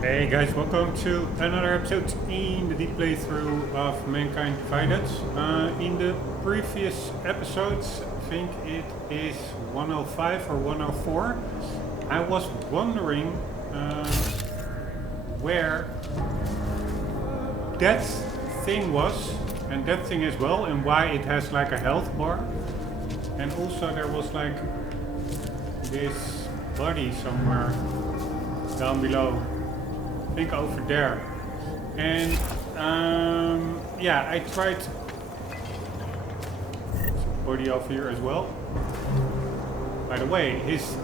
Hey guys, welcome to another episode in the deep playthrough of Mankind Divided. In the previous episodes, I think it is 105 or 104, I was wondering where that thing was, and that thing as well, and why it has like a health bar. And also there was like this body somewhere down below. I think over there. And yeah, I tried body over here as well. By the way, his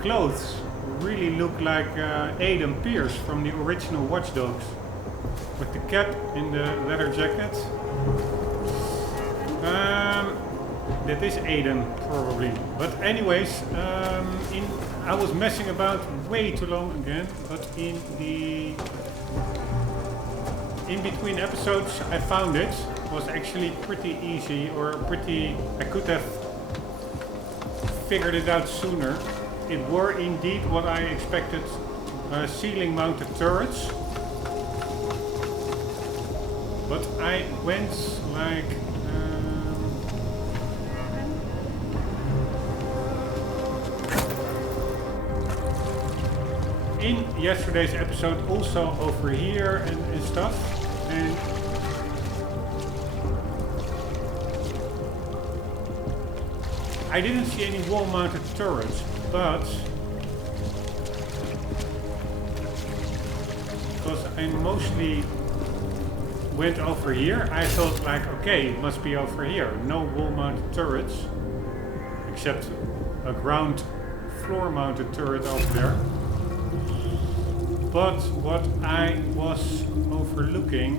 clothes really look like Aiden Pierce from the original Watch Dogs, with the cap in the leather jacket. That is Aiden probably. But anyways, I was messing about way too long again, but in between episodes I found it was actually pretty easy, or I could have figured it out sooner. It were indeed what I expected, ceiling mounted turrets. But I went like in yesterday's episode also over here and stuff, and I didn't see any wall mounted turrets, but because I mostly went over here, I thought like, okay, it must be over here. No wall mounted turrets, except a ground floor mounted turret over there. But what I was overlooking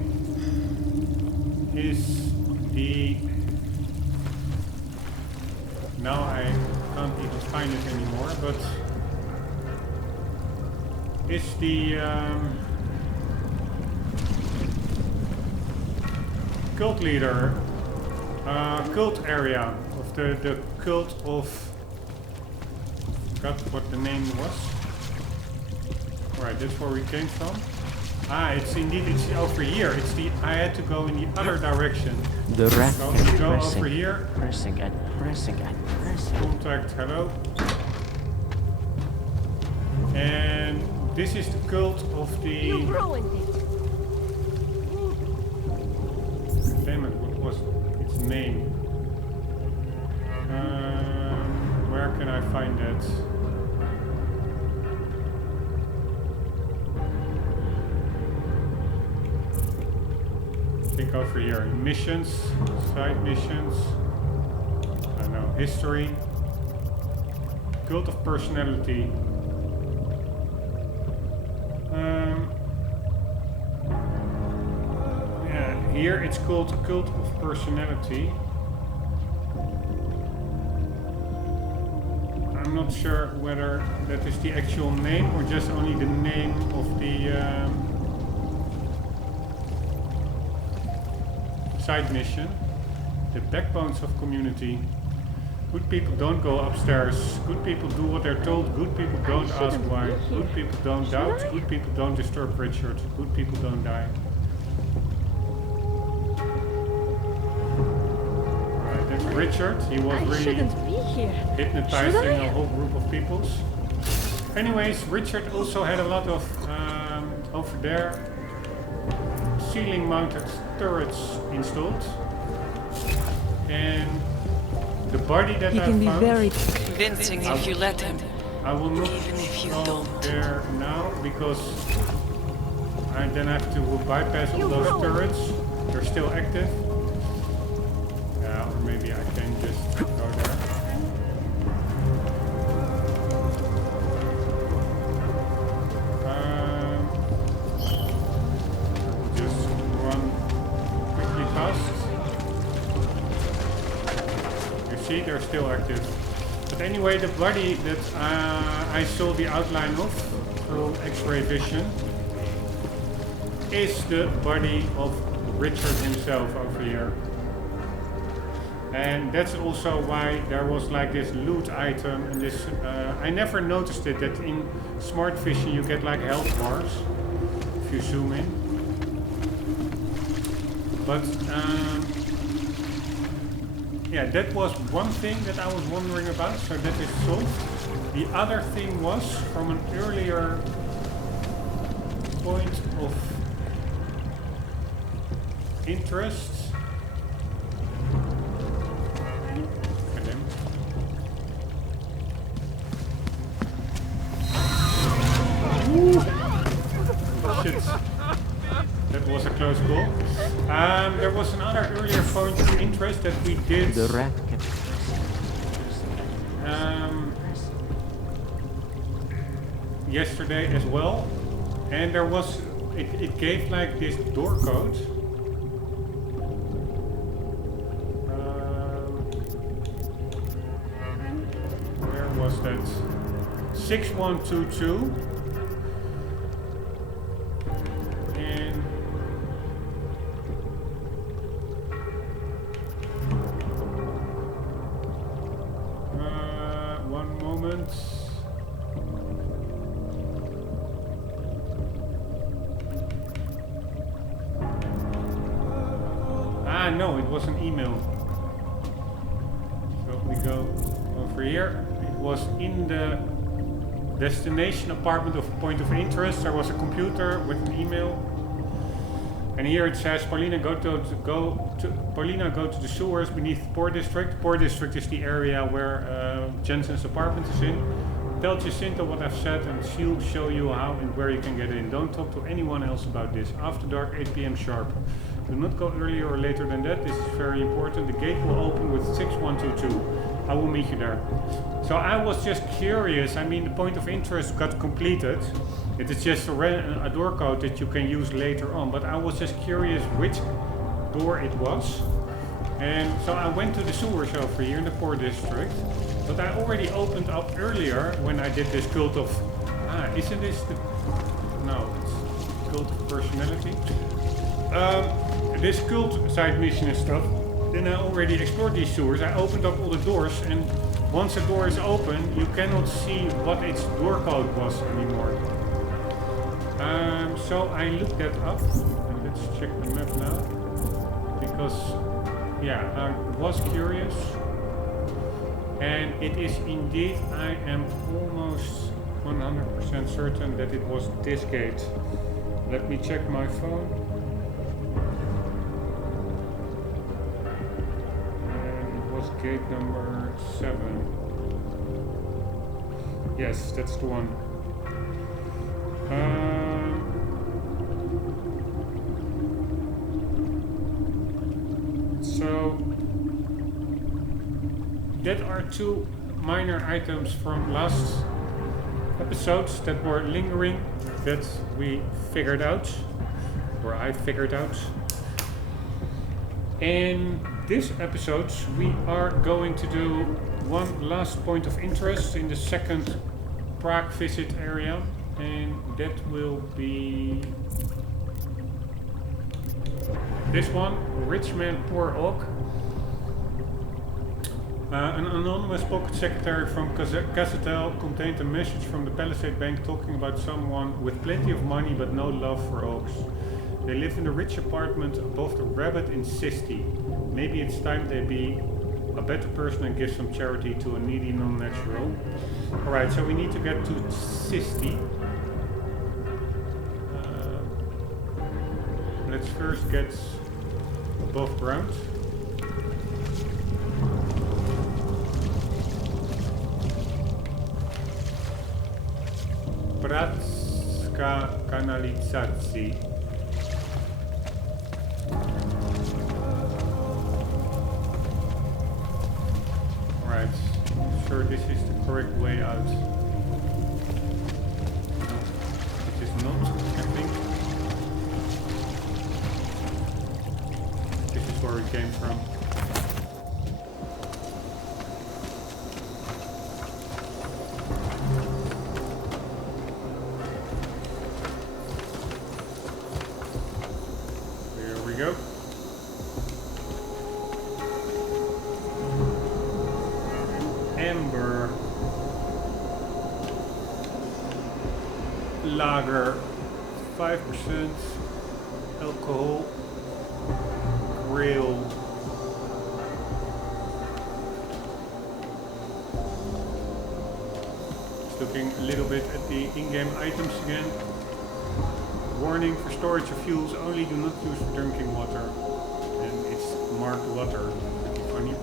is the... Now I can't even find it anymore, but it's the cult leader, cult area of the cult of... Forgot what the name was. Right, that's where we came from. Ah, it's over here. I had to go in the other direction. The rat So is we go pressing, over here. pressing. Contact, hello. And this is the cult of the... You ruined it. Damn it, what was its name? Where can I find that? I think over here. Missions, side missions. I don't know, history. Cult of personality. Yeah, here it's called Cult of Personality. I'm not sure whether that is the actual name or just only the name of the side mission. The backbones of community. Good people don't go upstairs. Good people do what they're told. Good people don't ask why. Good people don't doubt. Good people don't disturb Richard. Good people don't die. Alright, that's Richard. He was really hypnotizing a whole group of peoples. Anyways, Richard also had a lot of over there ceiling mounted turrets installed. And the body that I found... He can be very convincing if you let him. I will not even if you go don't. there now, because I then have to bypass all those turrets. They're still active. Yeah, or maybe I can just go there. Just run quickly past. See, they're still active. But anyway, the body that I saw the outline of through X-ray vision is the body of Richard himself over here. And that's also why there was like this loot item and this, I never noticed it, that in Smart Fishing you get like health bars if you zoom in. But yeah, that was one thing that I was wondering about, so that is solved. The other thing was, from an earlier point of interest, shit. That was a close call. There was another earlier point of interest that we did yesterday as well, and there was it gave like this door code. Where was that? 6122. No, it was an email. So we go over here. It was in the destination apartment of point of interest. There was a computer with an email. And here it says, Paulina, go to the sewers beneath Port District. Port District is the area where Jensen's apartment is in. Tell Jacinta what I've said and she'll show you how and where you can get in. Don't talk to anyone else about this. After dark, 8 p.m. sharp. Do not go earlier or later than that. This is very important. The gate will open with 6122. I will meet you there. So I was just curious. I mean, the point of interest got completed. It is just a door code that you can use later on. But I was just curious which door it was. And so I went to the sewers over here in the Port District. But I already opened up earlier when I did this cult of... isn't this the... No, it's cult of personality. This cult side mission and stuff, then I already explored these sewers. I opened up all the doors, and once a door is open, you cannot see what its door code was anymore. So I looked that up, and let's check the map now. Because, yeah, I was curious. And it is indeed, I am almost 100% certain that it was this gate. Let me check my phone. Gate number 7. Yes, that's the one. So that are two minor items from last episodes that were lingering that we figured out, or I figured out. And this episode we are going to do one last point of interest in the second Prague visit area, and that will be this one, Rich Man Poor Oak. An anonymous pocket secretary from Cazetel contained a message from the Palisade Bank talking about someone with plenty of money but no love for oaks. They live in a rich apartment above the Rabbit in Sisti. Maybe it's time they be a better person and give some charity to a needy non-natural. Alright, so we need to get to Sisti. Let's first get above ground. Bratska kanalizacji. Alright, I'm sure this is the correct way out. It is not, I think. This is where we came from. Here we go. lager, 5%, alcohol, grill. Just looking a little bit at the in-game items again. Warning for storage of fuels only, do not use for drinking water. And it's marked water. Pretty funny.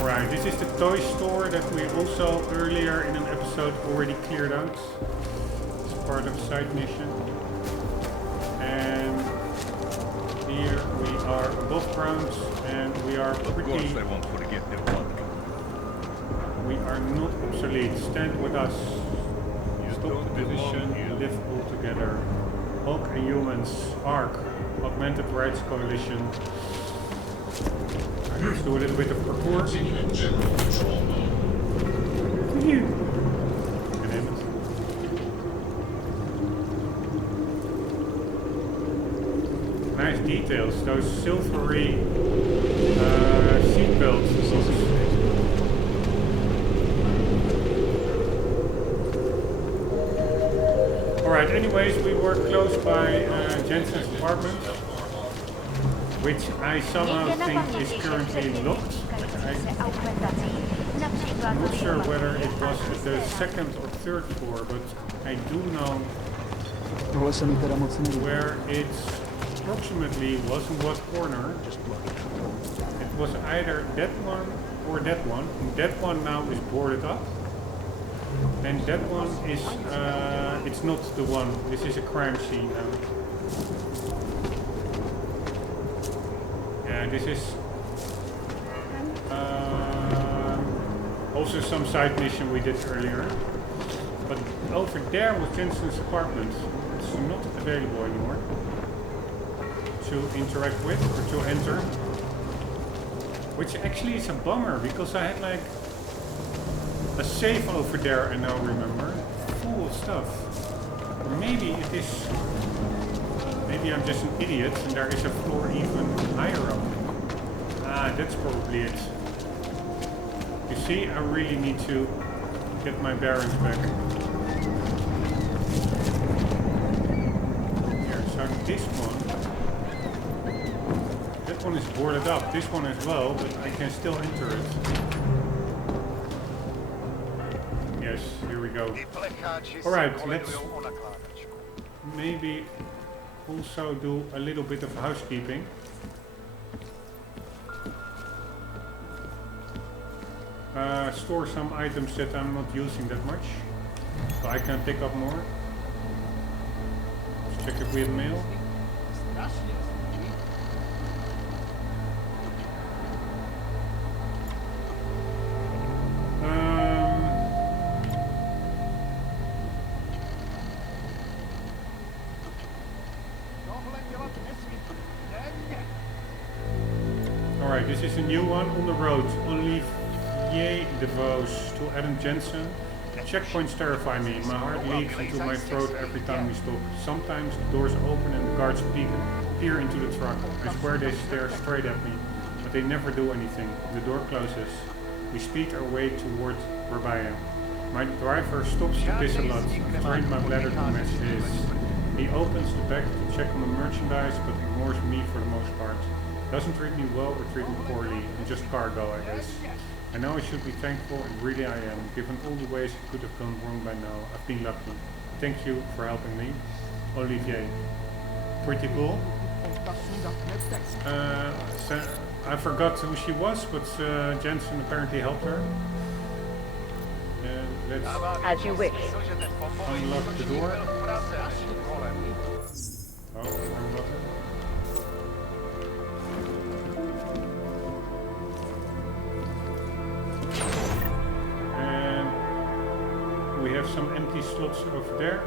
Alright, this is the toy store that we also earlier in an episode already cleared out. It's part of a side mission. And here we are above ground and we are pretty... We are not obsolete. Stand with us. Stop the division. Live all together. Hulk and humans. ARC. Augmented Rights Coalition. Let's do a little bit of parkour. Nice details. Those silvery seatbelts. Alright, anyways, we were close by Jensen's apartment, which I somehow think is currently locked. I'm not sure whether it was at the second or third floor, but I do know where it approximately was in what corner. It was either that one or that one. And that one now is boarded up. And that one is, it's not the one. This is a crime scene now. Yeah, this is also some side mission we did earlier. But over there was Jensen's apartment. It's not available anymore to interact with or to enter. Which actually is a bummer because I had like a safe over there, I now remember, full of stuff. Or maybe it is, maybe I'm just an idiot and there is a floor even higher up. Ah, that's probably it. You see, I really need to get my bearings back. Here, so this one, that one is boarded up, this one as well, but I can still enter it. Yes, here we go. Alright, let's maybe also do a little bit of housekeeping. Store some items that I'm not using that much, so I can pick up more. Let's check if we have mail. Alright, this is a new one on the road. Only Devo's to Adam Jensen. Checkpoints terrify me. My heart leaps into my throat every time we stop. Sometimes the doors open and the guards peer into the truck. I swear they stare straight at me, but they never do anything. The door closes. We speed our way toward Rombbb. My driver stops to piss a lot. I've trained my bladder to match his. He opens the back to check on the merchandise, but ignores me for the most part. Doesn't treat me well or treat me poorly, and just cargo, I guess. I know I should be thankful, and really I am. Given all the ways it could have gone wrong by now, I've been lucky. Thank you for helping me. Olivier. Pretty cool. I forgot who she was, but Jensen apparently helped her. Let's as you wish. Unlock the door. Oh, wrong button. We have some empty slots over there.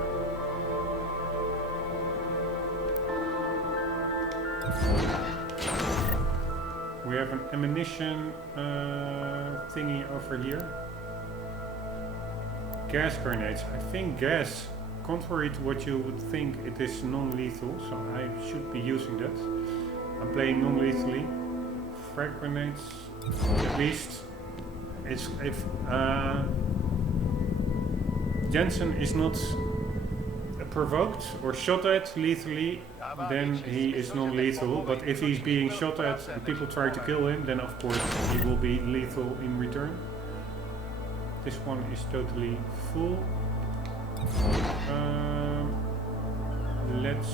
We have an ammunition thingy over here. Gas grenades. I think gas, contrary to what you would think, it is non-lethal, so I should be using that. I'm playing non-lethally. Frag grenades, at least if Jensen is not provoked or shot at lethally, then he is non-lethal. But if he's being shot at and people try to kill him, then of course he will be lethal in return. This one is totally full. Let's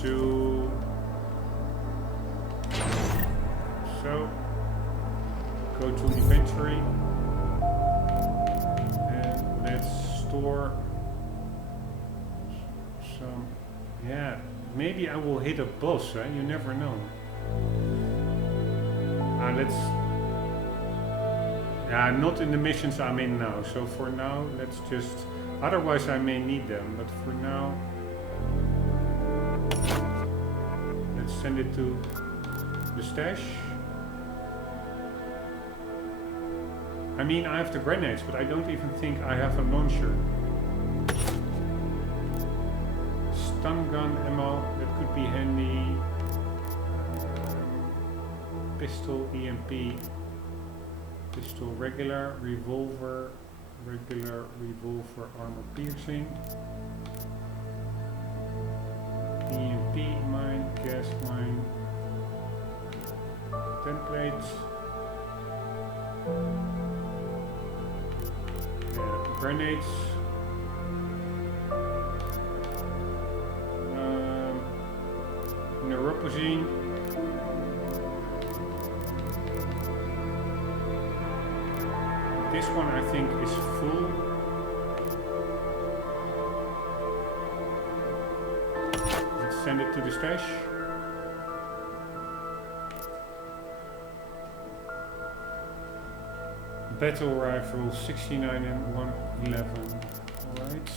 do so. Go to inventory and let's store some. Yeah, maybe I will hit a boss. You never know. Let's. Yeah, not in the missions I'm in now. So for now, let's just. Otherwise, I may need them. But for now, let's send it to the stash. I mean, I have the grenades, but I don't even think I have a launcher. Stun gun ammo, that could be handy. Pistol, EMP, pistol regular, revolver, armor piercing. EMP mine, gas mine, templates. Grenades. Neuropozine. This one I think is full. Let's send it to the stash. Battle rifle 69 and 111. Alright.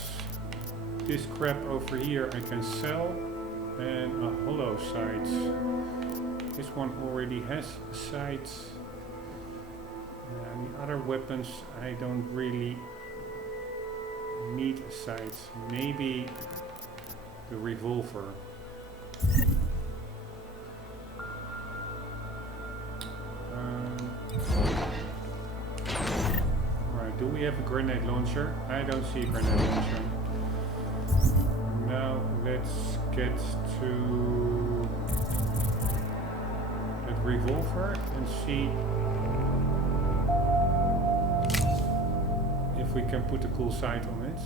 This crap over here I can sell. And a hollow sight. This one already has a sight. And the other weapons I don't really need a sight. Maybe the revolver. Do we have a grenade launcher? I don't see a grenade launcher. Now let's get to that revolver and see if we can put a cool sight on it.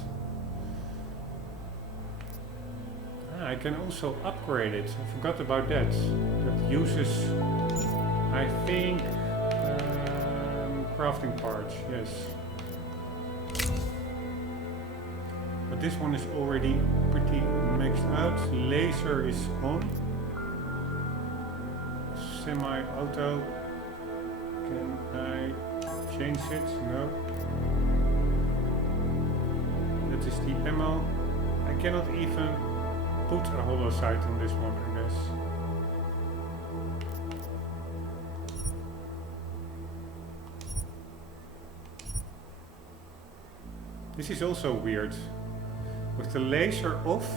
I can also upgrade it. I forgot about that. That uses, I think, crafting parts, yes. But this one is already pretty maxed out. Laser is on. Semi-auto. Can I change it? No. That is the ammo. I cannot even put a hollow sight on this one, I guess. This is also weird. With the laser off,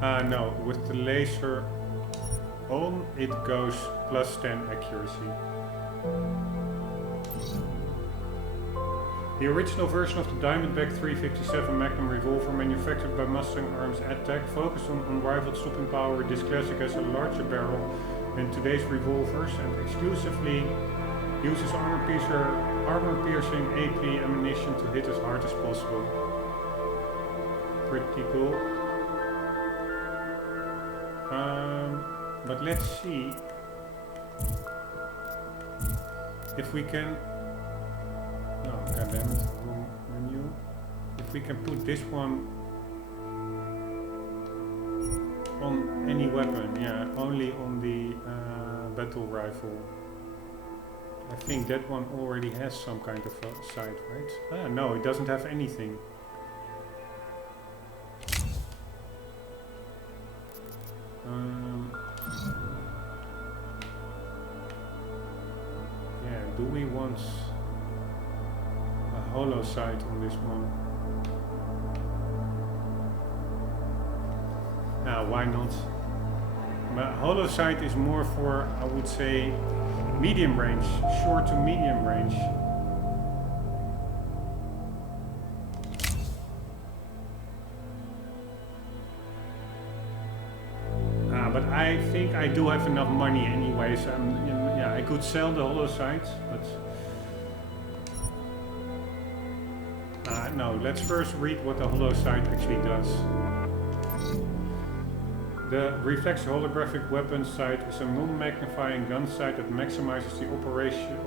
no, with the laser on, it goes +10 accuracy. The original version of the Diamondback 357 Magnum revolver, manufactured by Mustang Arms AdTech, focused on unrivaled stopping power. This classic has a larger barrel than today's revolvers and exclusively uses armor-piercing AP ammunition to hit as hard as possible. Pretty cool. But let's see if we can. No, goddammit, wrong menu. If we can put this one on any weapon, yeah, only on the battle rifle. I think that one already has some kind of a sight, right? Ah, no, it doesn't have anything. Yeah, do we want a hollow sight on this one? Why not? But hollow sight is more for, I would say, medium range, short to medium range. but I think I do have enough money anyways. Yeah, I could sell the hollow sites, but no. Let's first read what the hollow site actually does. The reflex holographic weapon sight is a non-magnifying gun sight that maximizes the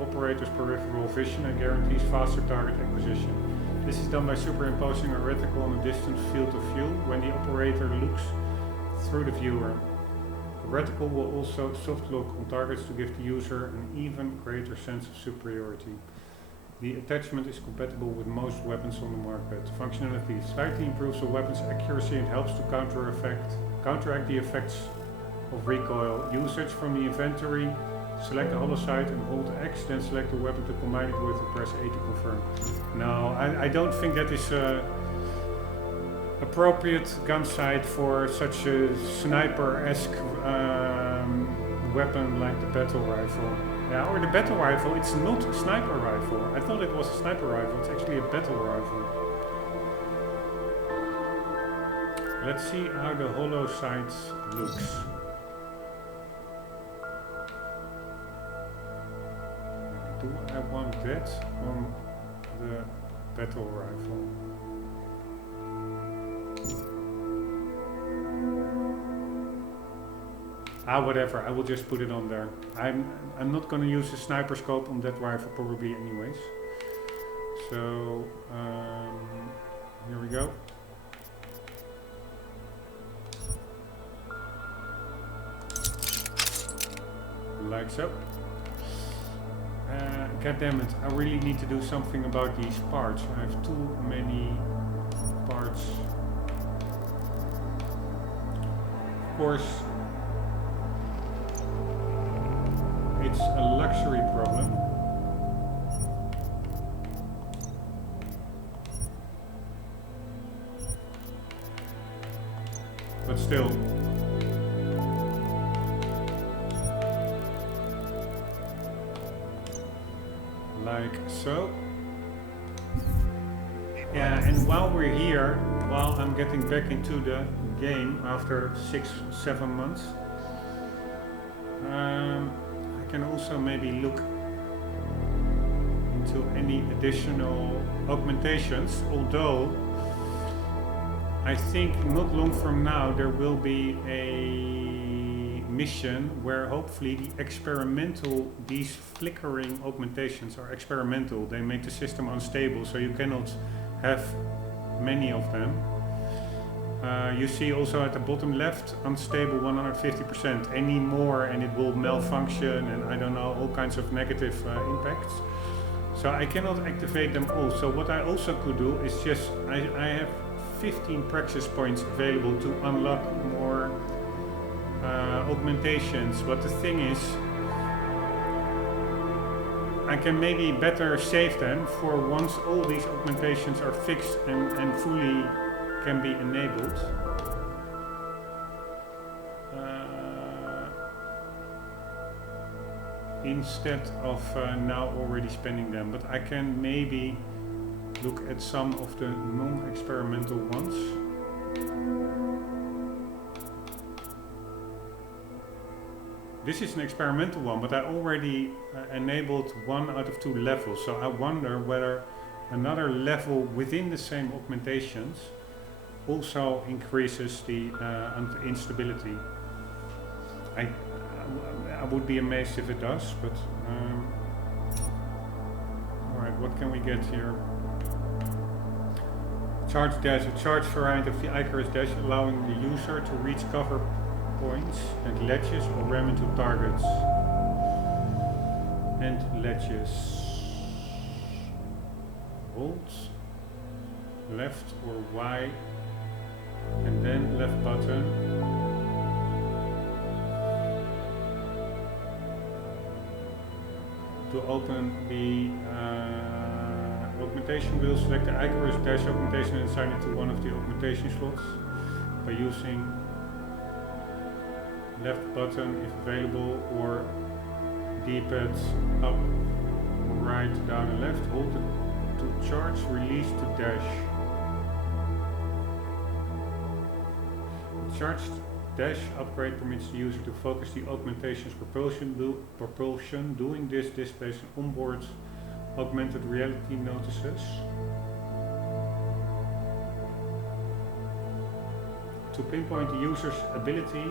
operator's peripheral vision and guarantees faster target acquisition. This is done by superimposing a reticle on a distant field of view when the operator looks through the viewer. The reticle will also soft lock on targets to give the user an even greater sense of superiority. The attachment is compatible with most weapons on the market. Functionality slightly improves the weapon's accuracy and helps to counteract the effects of recoil. Usage from the inventory. Select the hollow sight and hold X, then select the weapon to combine it with and press A to confirm. No, I don't think that is appropriate gun sight for such a sniper-esque weapon like the battle rifle. Yeah, or the battle rifle, it's not a sniper rifle. I thought it was a sniper rifle, it's actually a battle rifle. Let's see how the hollow sight looks. Do I want that on the battle rifle? Whatever, I will just put it on there. I'm not gonna use a sniper scope on that rifle probably anyways. So here we go. Like so. God damn it, I really need to do something about these parts. I have too many parts. Of course, it's a luxury problem. But still. Like so. Yeah, and while we're here, while I'm getting back into the game after 6-7 months, I can also maybe look into any additional augmentations, although I think not long from now there will be a mission where hopefully these flickering augmentations are experimental. They make the system unstable, so you cannot have many of them. You see also at the bottom left, unstable 150%. Any more and it will malfunction and I don't know, all kinds of negative impacts. So I cannot activate them all. So what I also could do is just, I have 15 praxis points available to unlock more augmentations. But the thing is, I can maybe better save them for once all these augmentations are fixed and fully can be enabled. Instead of now already spending them, but I can maybe look at some of the non-experimental ones. This is an experimental one, but I already enabled 1 out of 2 levels, so I wonder whether another level within the same augmentations also increases the instability. I would be amazed if it does, but alright, what can we get here? Charge dash, a charge variant of the Icarus dash, allowing the user to reach cover points and ledges or ram into targets. And ledges. Hold left or Y and then left button. To open the augmentation wheel, select the Icarus dash augmentation and assign it to one of the augmentation slots by using left button if available, or D-pad up, right, down and left. Hold it to charge, release to dash. Charged dash upgrade permits the user to focus the augmentation's propulsion. Doing this displays an onboard augmented reality notices. To pinpoint the user's ability,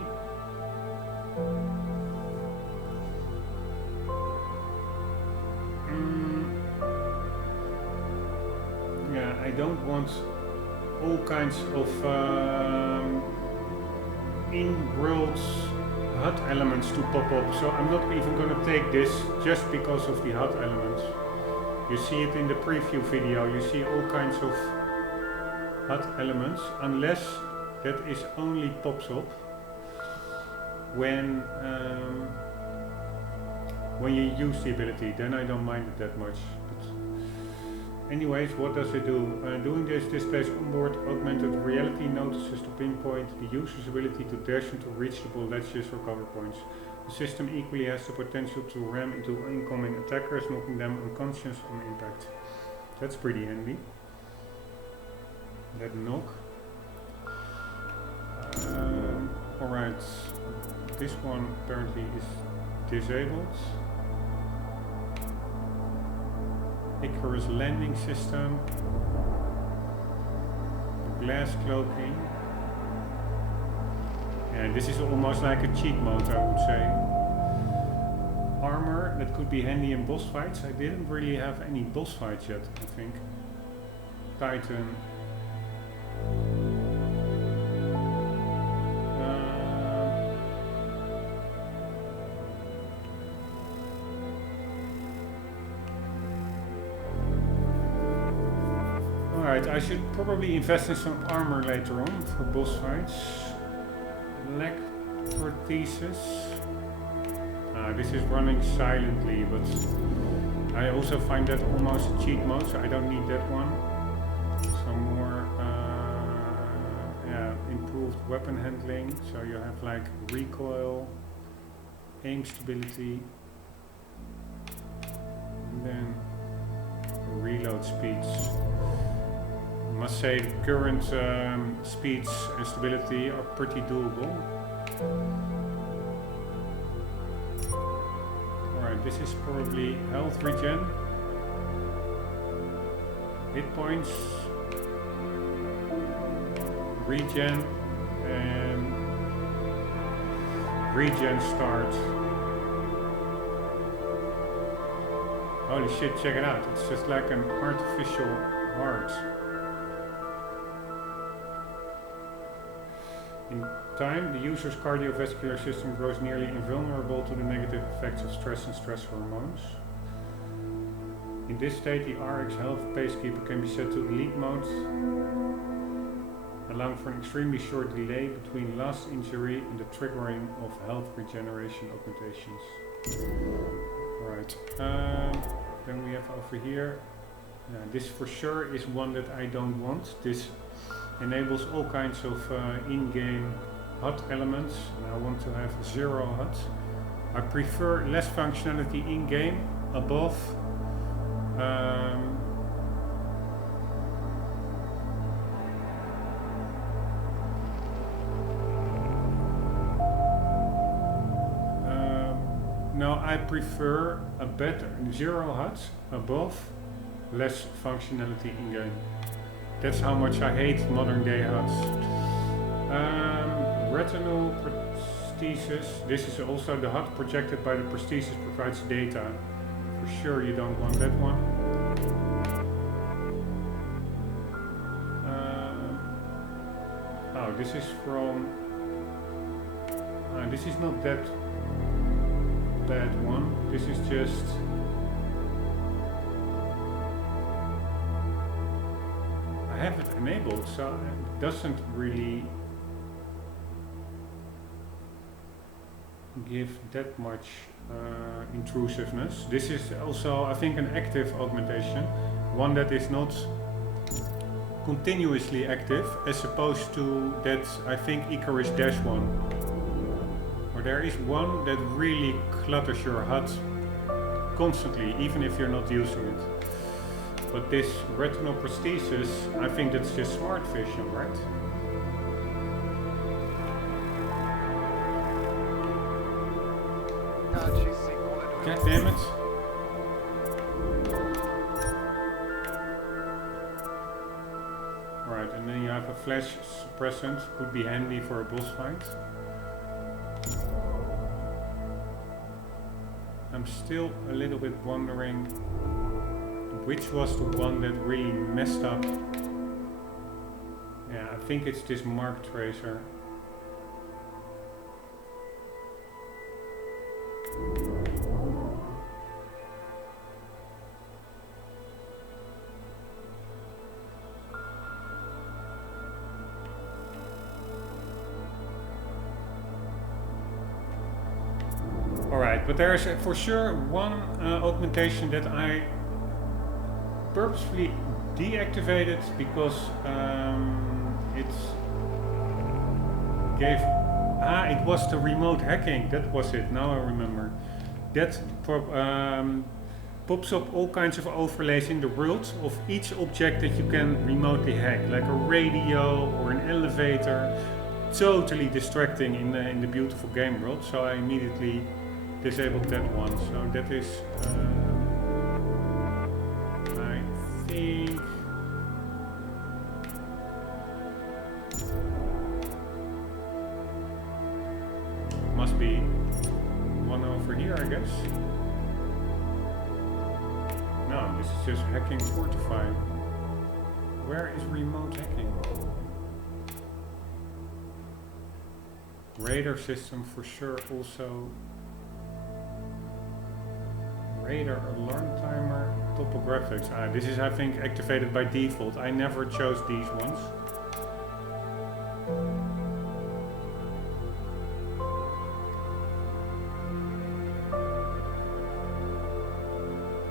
yeah, I don't want all kinds of in-world HUD elements to pop up, so I'm not even going to take this just because of the HUD elements. You see it in the preview video, you see all kinds of HUD elements, unless that is only pops up when you use the ability, then I don't mind it that much. But anyways, what does it do? Doing this displays onboard augmented reality notices to pinpoint the user's ability to dash into reachable ledges or cover points. The system equally has the potential to ram into incoming attackers, knocking them unconscious on impact. That's pretty handy. That knock. Alright, this one apparently is disabled. Icarus landing system. Glass cloaking. And this is almost like a cheat mode, I would say. Armor, that could be handy in boss fights. I didn't really have any boss fights yet, I think. Titan. Alright, I should probably invest in some armor later on for boss fights. Leg prosthesis. This is running silently, but I also find that almost a cheat mode, so I don't need that one. Some more improved weapon handling, so you have like recoil, aim stability, and then reload speeds. I must say the current speeds and stability are pretty doable. Alright, this is probably health regen, hit points, regen, and regen start. Holy shit, check it out, it's just like an artificial heart. In time, the user's cardiovascular system grows nearly invulnerable to the negative effects of stress and stress hormones. In this state, the RX health pacekeeper can be set to elite mode, allowing for an extremely short delay between last injury and the triggering of health regeneration augmentations. Right. Then we have over here. This for sure is one that I don't want. This enables all kinds of in-game HUD elements, and I want to have 0 HUD. I prefer less functionality in-game above no, I prefer a better 0 HUD above less functionality in-game. That's how much I hate modern day HUDs. Retinal prosthesis. This is also the HUD projected by the prosthesis provides data. For sure you don't want that one. Oh, this is from... this is not that bad one. This is just... I have it enabled, so it doesn't really give that much intrusiveness. This is also, I think, an active augmentation, one that is not continuously active, as opposed to that, I think, Icarus Dash one. Or there is one that really clutters your HUD constantly, even if you're not using it. But this retinal prosthesis, I think that's just smart vision, right? God damn it. Alright, and then you have a flash suppressant, could be handy for a boss fight. I'm still a little bit wondering which was the one that really messed up. Yeah, I think it's this Mark Tracer. Alright, but there is for sure one augmentation that I purposefully deactivated because it gave... it was the remote hacking, that was it, now I remember. That pops up all kinds of overlays in the world of each object that you can remotely hack, like a radio or an elevator. Totally distracting in the beautiful game world, so I immediately disabled that one. So that is, I think, must be one over here, I guess. No, this is just hacking Fortify. Where is remote hacking? Radar system for sure also. Radar alarm timer, topographics. This is I think activated by default. I never chose these ones.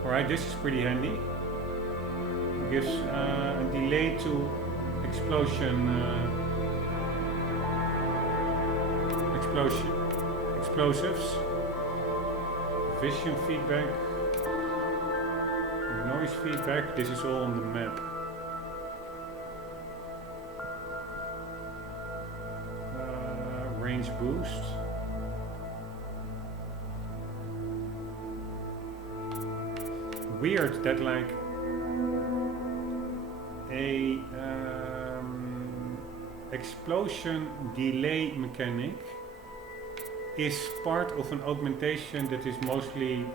Alright, this is pretty handy. It gives a delay to explosives, vision feedback, noise feedback. This is all on the map. Range boost. Weird that like a explosion delay mechanic is part of an augmentation that is mostly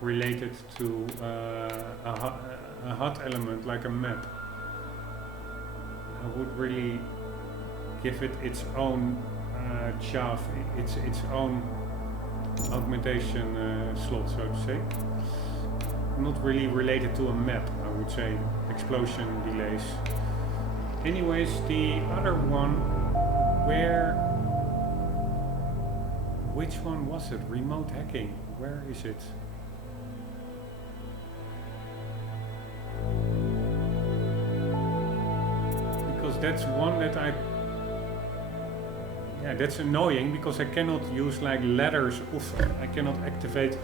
related to a HUD element like a map. I would really give it its own chaff, its own augmentation slot, so to say. Not really related to a map, I would say, explosion delays. Anyways, the other one, which one was it? Remote hacking, where is it? Because that's one that that's annoying because I cannot use like ladders often. I cannot activate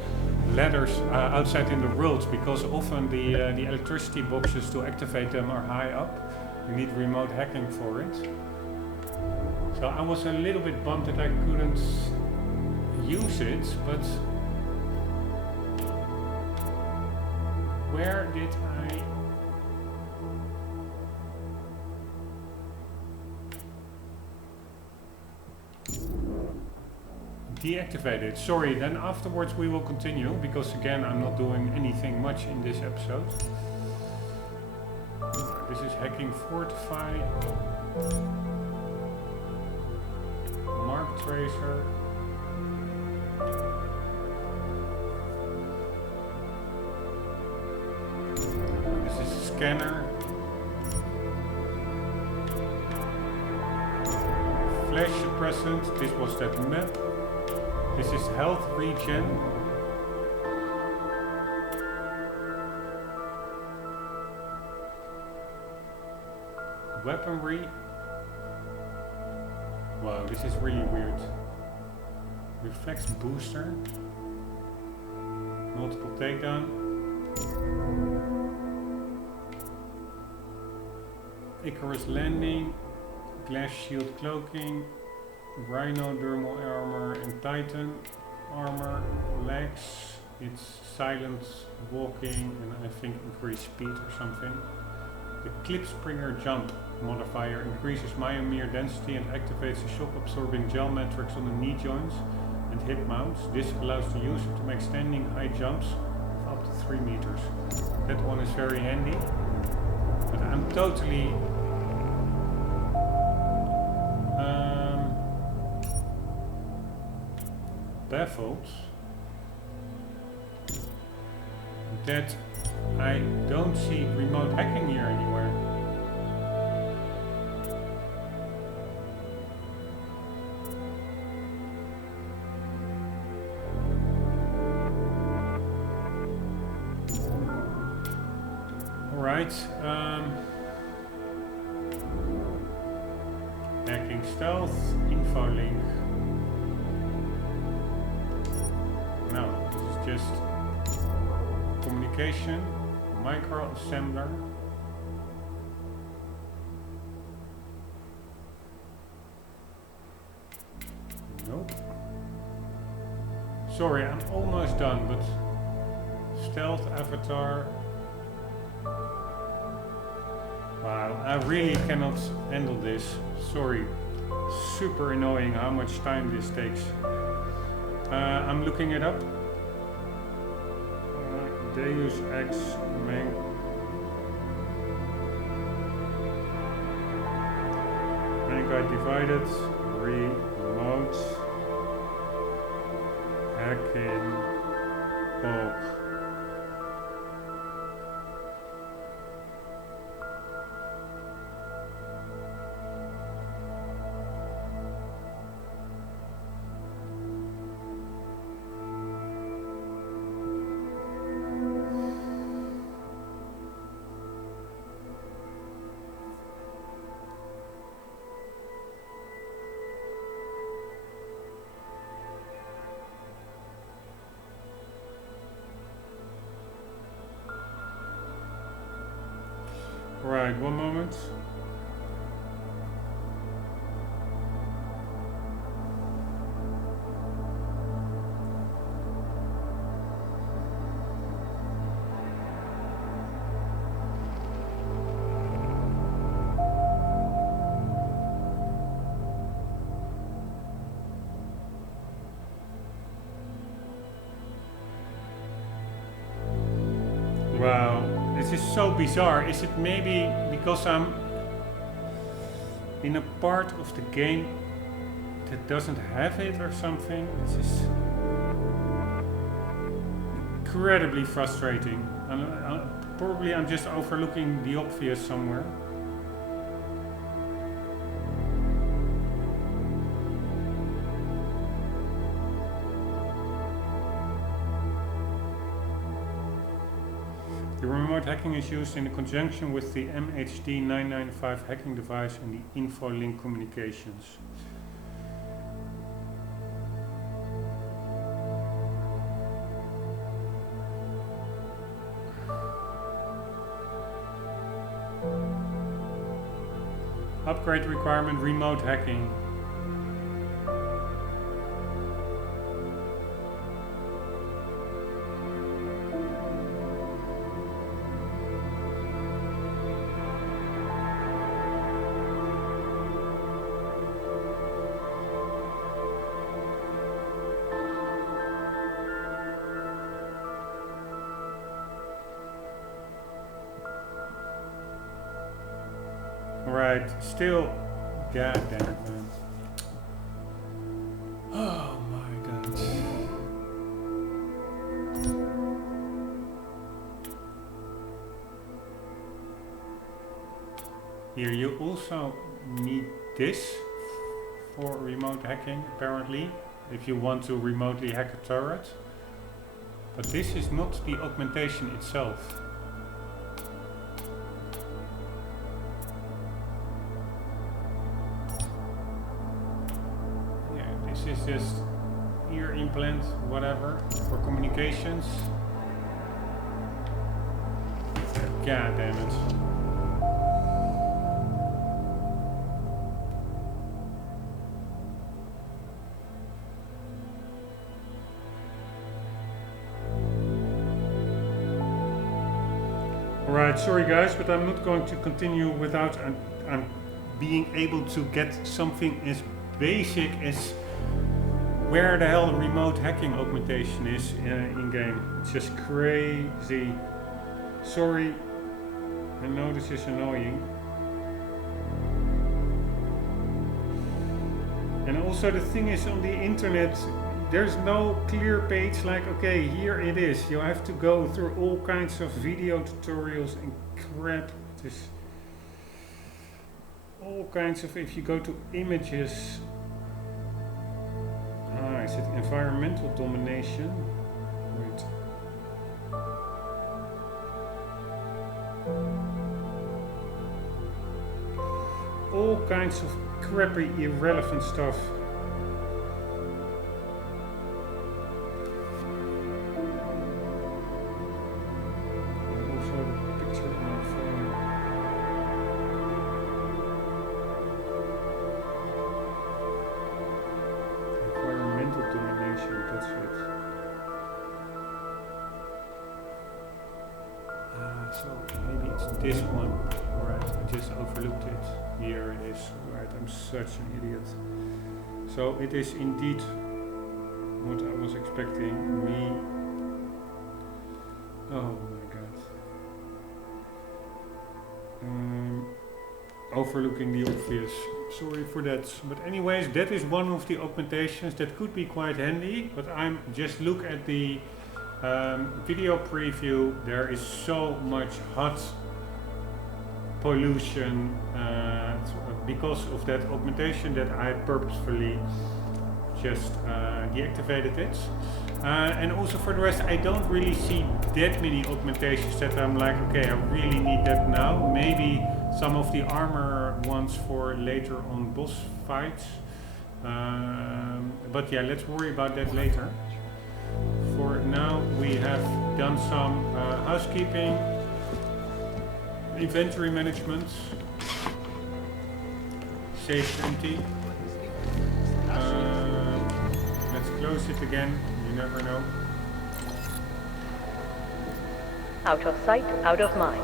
ladders outside in the world because often the electricity boxes to activate them are high up. You need remote hacking for it. So I was a little bit bummed that I couldn't use it, but where did I... deactivate it? Sorry, then afterwards we will continue because again I'm not doing anything much in this episode. This is hacking Fortify, Mark Tracer. This is scanner, flash suppressant. This was that map. This is health regen. Weaponry. Wow, this is really weird. Reflex booster. Multiple takedown. Icarus landing. Glass shield cloaking. Rhino thermal armor and Titan armor. Legs. it's silent walking and I think increased speed or something. The clip springer jump modifier increases myomere density and activates the shock absorbing gel matrix on the knee joints and hip mounts. This allows the user to make standing high jumps of up to 3 meters. That one is very handy, but I'm totally baffled that I don't see remote hacking here anywhere. Alright, hacking stealth, info link. No, this is just communication, micro assembler. Nope. Sorry, I'm almost done, but stealth avatar. Wow, I really cannot handle this. Sorry. Super annoying how much time this takes. I'm looking it up. Deus Ex Mankind Divided, remote hacking bulk. Right, one moment. Wow. This is so bizarre. Is it maybe because I'm in a part of the game that doesn't have it or something? This is incredibly frustrating. Probably I'm just overlooking the obvious somewhere. The remote hacking is used in conjunction with the MHD 995 hacking device and the info link communications. Upgrade requirement, remote hacking. Right, still, god damn it, man. Oh my god. Here, you also need this for remote hacking, apparently, if you want to remotely hack a turret. But this is not the augmentation itself. This is just ear implant, whatever, for communications. God damn it. Alright, sorry guys, but I'm not going to continue without I'm being able to get something as basic as where the hell the remote hacking augmentation is in game. It's just crazy. Sorry, I know this is annoying. And also the thing is, on the internet there's no clear page like, okay, here it is. You have to go through all kinds of video tutorials and crap. This all kinds of, if you go to images, is it environmental domination? Wait. All kinds of crappy, irrelevant stuff. This one, alright, I just overlooked it. Here it is, right, I'm such an idiot. So it is indeed what I was expecting. Me. Oh my god. Overlooking the obvious. Sorry for that. But anyways, that is one of the augmentations that could be quite handy. But I'm just look at the video preview. There is so much HUD pollution because of that augmentation that I purposefully just deactivated it. And also for the rest, I don't really see that many augmentations that I'm like, okay, I really need that now. Maybe some of the armor ones for later on boss fights. But yeah, let's worry about that later. For now, we have done some housekeeping. Inventory management. Safe empty. Let's close it again. You never know. Out of sight, out of mind.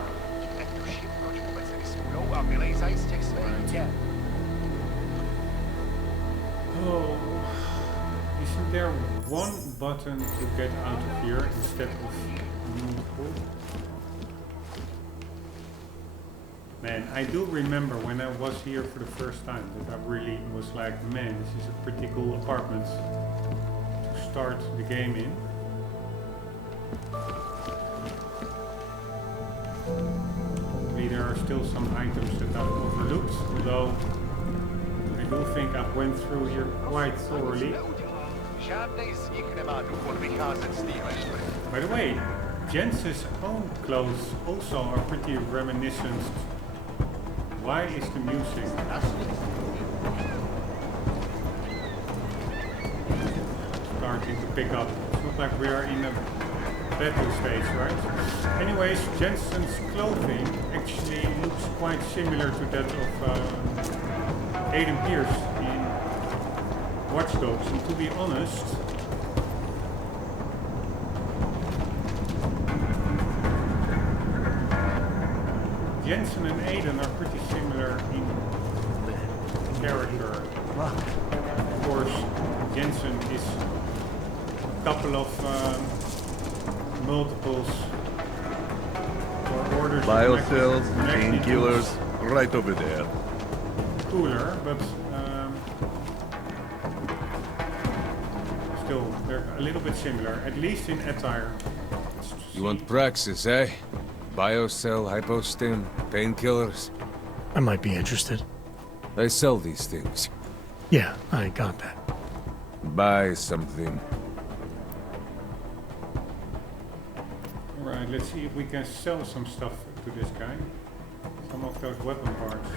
Right. Oh, isn't there one button to get out of here instead of move? Man, I do remember when I was here for the first time that I really was like, man, this is a pretty cool apartment to start the game in. Probably there are still some items that I've overlooked, although I do think I went through here quite thoroughly. By the way, Jens's own clothes also are pretty reminiscent. Why is the music starting to pick up? It's not like we are in a battle stage, right? Anyways, Jensen's clothing actually looks quite similar to that of Aiden Pierce in Watch Dogs, and to be honest, Jensen and Aiden are pretty similar in character. Of course, Jensen is a couple of multiples or orders. Biocells, painkillers, right over there. Cooler, but still, they're a little bit similar, at least in attire. You want praxis, eh? Biocell, hypostim, painkillers. I might be interested. I sell these things. Yeah, I got that. Buy something. Alright, let's see if we can sell some stuff to this guy. Some of those weapon parts.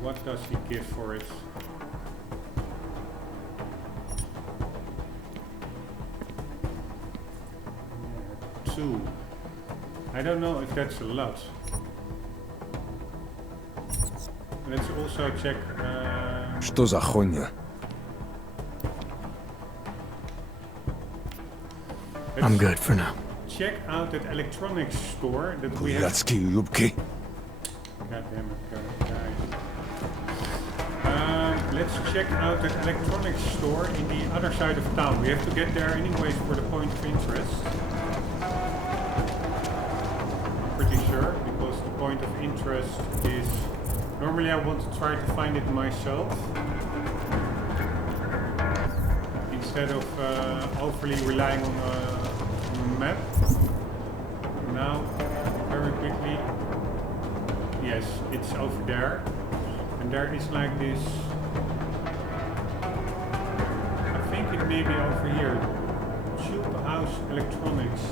What does he give for it? Two. I don't know if that's a lot. Let's also check. Что за хуйня? I'm good for now. Check out that electronics store that we have. Kuyatski Yubki. God damn it, guys. Let's check out that electronics store in the other side of town. We have to get there anyways for the point of interest. I'm pretty sure, because the point of interest is... Normally I want to try to find it myself. Instead of overly relying on a map. Now, very quickly... Yes, it's over there. And there is like this... I think it may be over here. Tube House Electronics.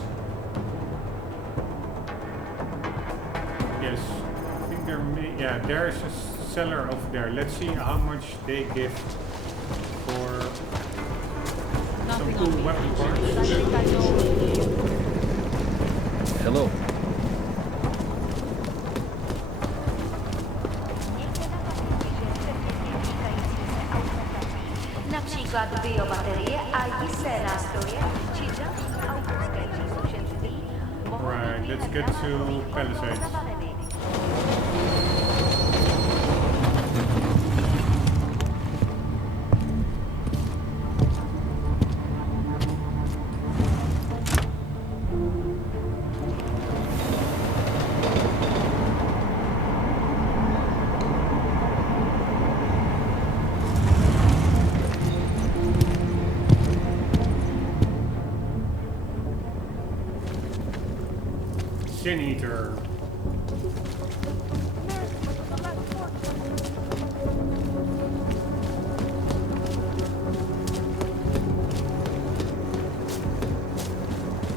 Yes, I think there may... Yeah, there is a seller over there. Let's see how much they give for some cool weapon parts. Hello. Na przykład biobaterie, a gisera stroje, cisza, autoskelki, drzwi. Right, let's get to Palisades. Sin Eater.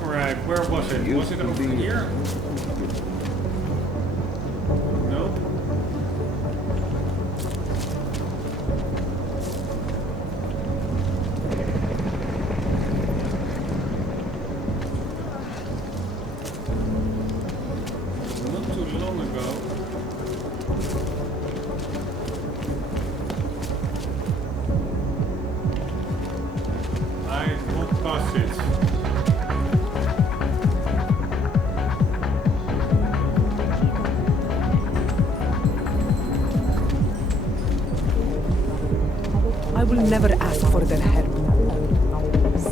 Alright, where was it? Was it over here? No? I will never ask for their help.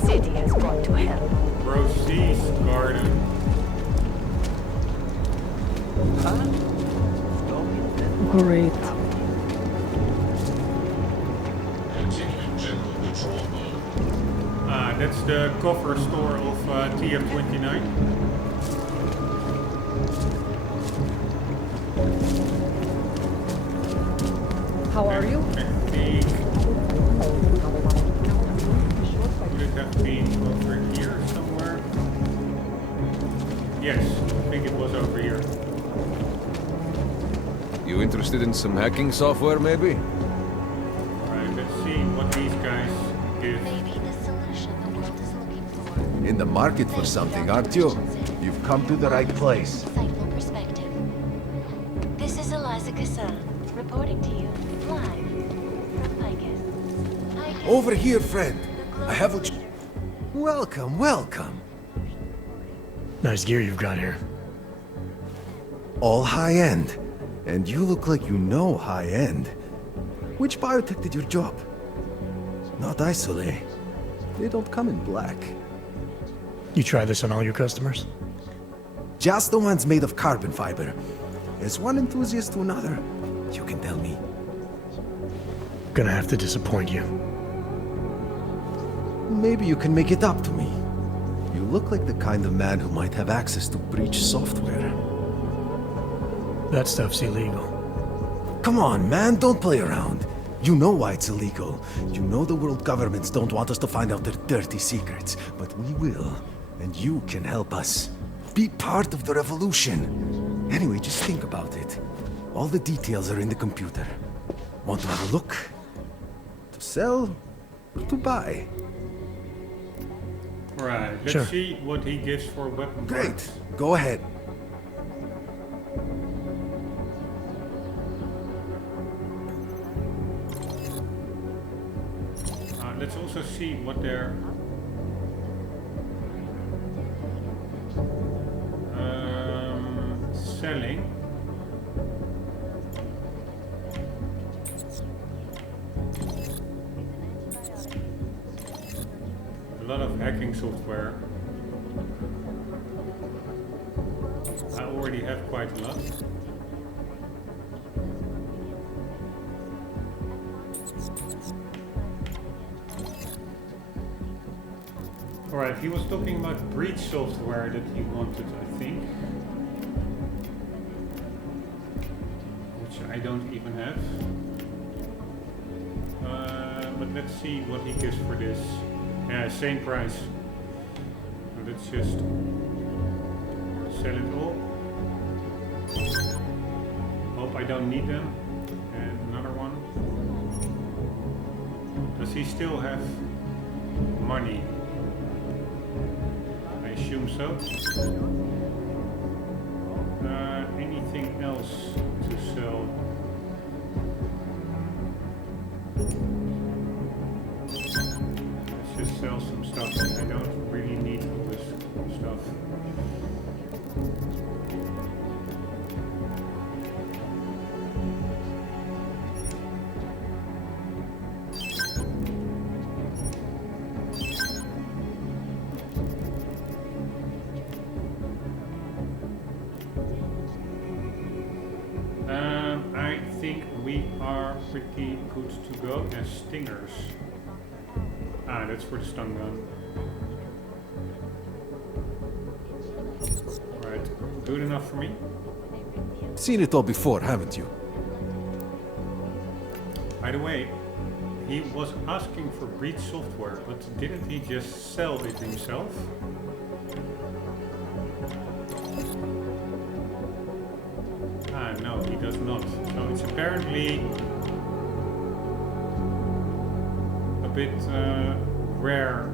City has gone to hell. Rosie's Garden. Great. That's the cover store of TF29. How are you? I think... Would it have been over here somewhere? Yes, I think it was over here. You interested in some hacking software, maybe? Alright, let's see what these guys give. Maybe the solution the world is looking for. In the market for something, aren't you? You've come to the right place. Insightful perspective. This is Eliza Kassan, reporting to you live from Vegas. Over here, friend. I have what you... Welcome, welcome. Nice gear you've got here. All high-end. And you look like you know high-end. Which biotech did your job? Not Isolate. They don't come in black. You try this on all your customers? Just the ones made of carbon fiber. As one enthusiast to another, you can tell me. Gonna have to disappoint you. Maybe you can make it up to me. You look like the kind of man who might have access to breach software. That stuff's illegal. Come on, man, don't play around. You know why it's illegal. You know the world governments don't want us to find out their dirty secrets, but we will. And you can help us. Be part of the revolution. Anyway, just think about it. All the details are in the computer. Want to have a look? To sell or to buy? Right, let's Sure. see what he gives for weapon Great, parts. go ahead. Let's also see what their selling. A lot of hacking software. I already have quite a lot. Alright, he was talking about breach software that he wanted, I think. Which I don't even have. But let's see what he gives for this. Yeah, same price. So let's just sell it all. Hope I don't need them. And another one. Does he still have money? I assume so. Anything else to sell? Let's just sell some stuff. I don't really need all this stuff. I think we are pretty good to go as stingers. Ah, that's for the stun gun. Right, good enough for me. Seen it all before, haven't you? By the way, he was asking for breach software, but didn't he just sell it himself? Ah, no, he does not. So it's apparently a bit rare.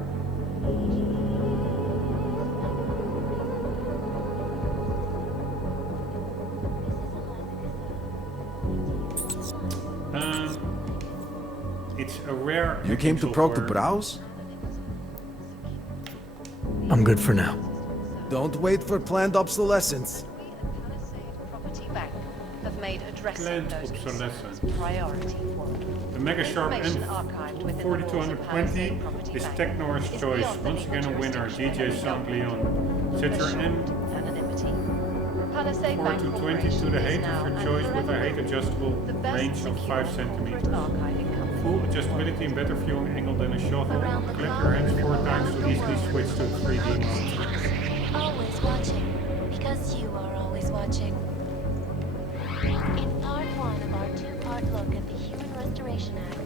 It's a rare. You came to Prog to software. browse? I'm good for now. Don't wait for planned obsolescence. Property Bank have made addressing Planned those obsolescence. concerns priority work. The Mega Sharp Information archived within the walls of 4220 Palisade Property is Bank Technor's is choice. beyond the Once again a legal winner, jurisdiction DJ of Sound the Leon. government. Set your Assured anonymity. Palisade Bank 4220 to Corporation the is height now of your and choice with a forever height adjustable the best range of secure 5 corporate centimeters. archiving company. Full adjustability and better viewing angle than a shovel. Around the Clap clock, your hands 4 times around to the easily world. switch to 3D Rog mode. Strix, always watching, because you are always watching. In part one of our two-part look at the Human Restoration Act,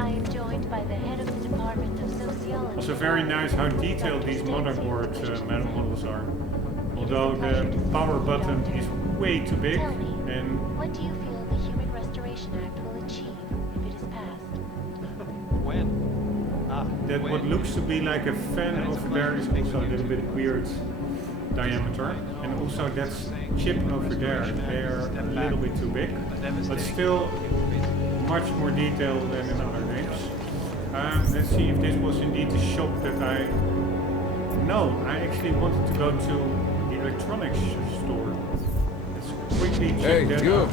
I am joined by the head of the Department of Sociology. Also very nice how detailed these motherboard models are. Although the power button is way too big Tell me, and what do you feel the Human Restoration Act will achieve if it is passed? that what looks to be like a fan over there is also a little bit weird diameter. And also that's chip over there, they're a little bit too big, but still much more detailed than in other games. Let's see if this was indeed the shop that I... No, I actually wanted to go to the electronics store. Let's quickly check Hey, that you! out.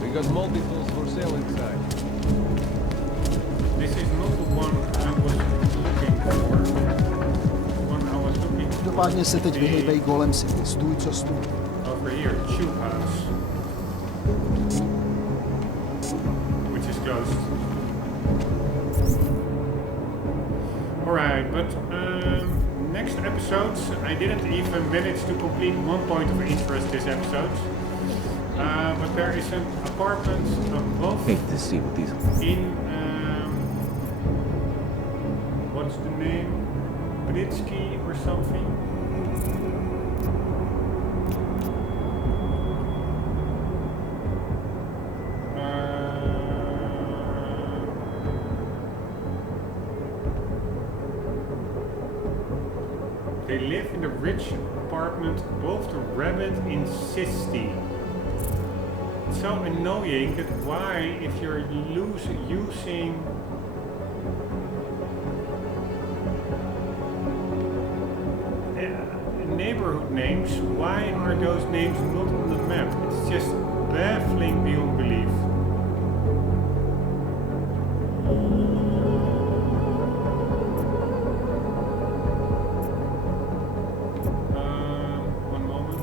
We got multiples for sale inside. This is not the one I was looking for. The one I was looking for. Každopádně se teď vyhejbej golem si. Stůj, co stůj. Over here, Tube House. Which is closed. Alright, but next episode, I didn't even manage to complete one point of interest this episode. But there is an apartment above Hate to see what these. in, what's the name? Britsky or something? They live in the rich apartment above the rabbit in Sisti. It's so annoying that why, if you're using neighborhood names, why are those names not on the map? It's just baffling beyond belief. One moment.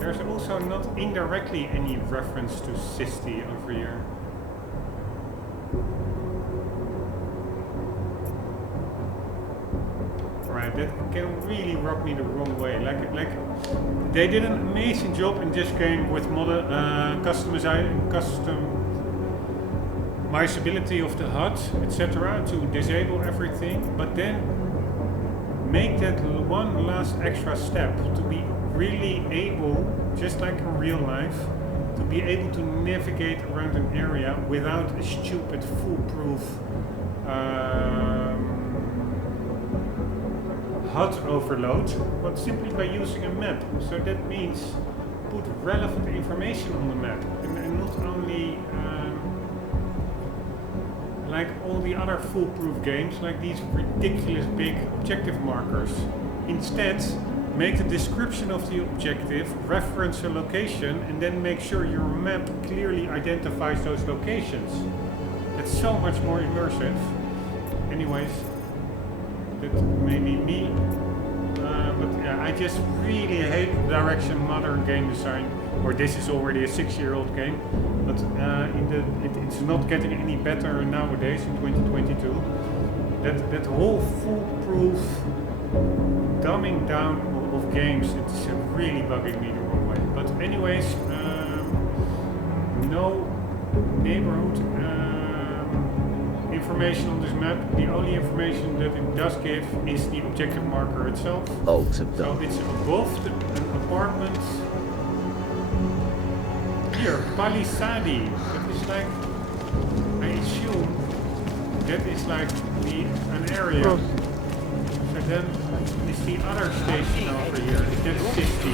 There's also not indirectly any reference to Sisty over here. Right, that can really rub me the wrong way. Like they did an amazing job in this game with customizability of the HUD, etc., to disable everything, but then make that one last extra step to be really able, just like in real life, to be able to navigate around an area without a stupid foolproof HUD overload, but simply by using a map. So that means put relevant information on the map, and not only like all the other foolproof games, like these ridiculous big objective markers. Instead, make the description of the objective reference a location, and then make sure your map clearly identifies those locations. That's so much more immersive. Anyways, that may be me. But yeah, I just really hate the direction modern game design, or this is already a 6-year-old game, but it's not getting any better nowadays in 2022. That whole foolproof dumbing down of games, it's really bugging me the wrong way. But anyways, no neighborhood information on this map. The only information that it does give is the objective marker itself. Oh, so it's above an apartment. Here, Palisade. That is like, I assume that is like an area. So then is the other station over here. That's 50.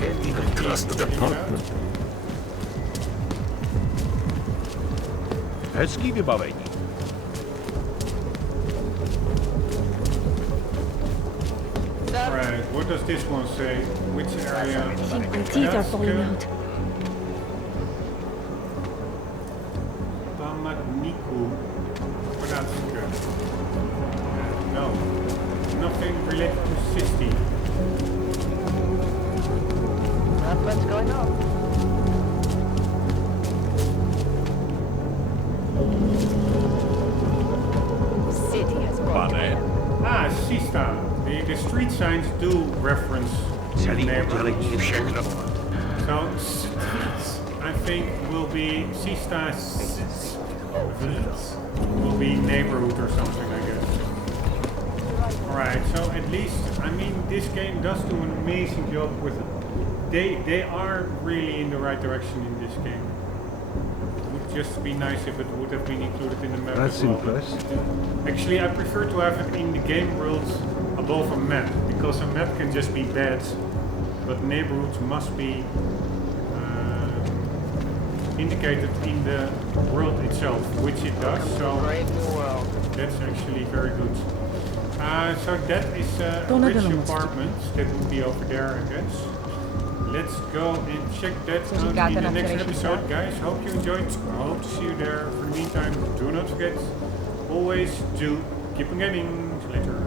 Can't even trust the apartment. Hezký vybavení. Alright, what does this one say? Which area? I think my teeth are falling out. Pamatniku. What else? No. Nothing related to Sisty. Not much going on. City has brought together. Ah, Sista. The street signs do reference neighborhoods. So streets, I think, will be Sista will be neighborhood or something, I guess. Alright, so at least, I mean, this game does do an amazing job with it. They are really in the right direction in this game. It would just be nice if it would have been included in the map as well. Impressive. Actually, I prefer to have it in the game world above a map, because a map can just be bad, but neighborhoods must be indicated in the world itself, which it does, so that's actually very good. So that is rich apartments, that would be over there, I guess. Let's go and check that out in the next episode, guys. Hope you enjoyed. I hope to see you there. For the meantime, do not forget, always to keep on gaming. See you later.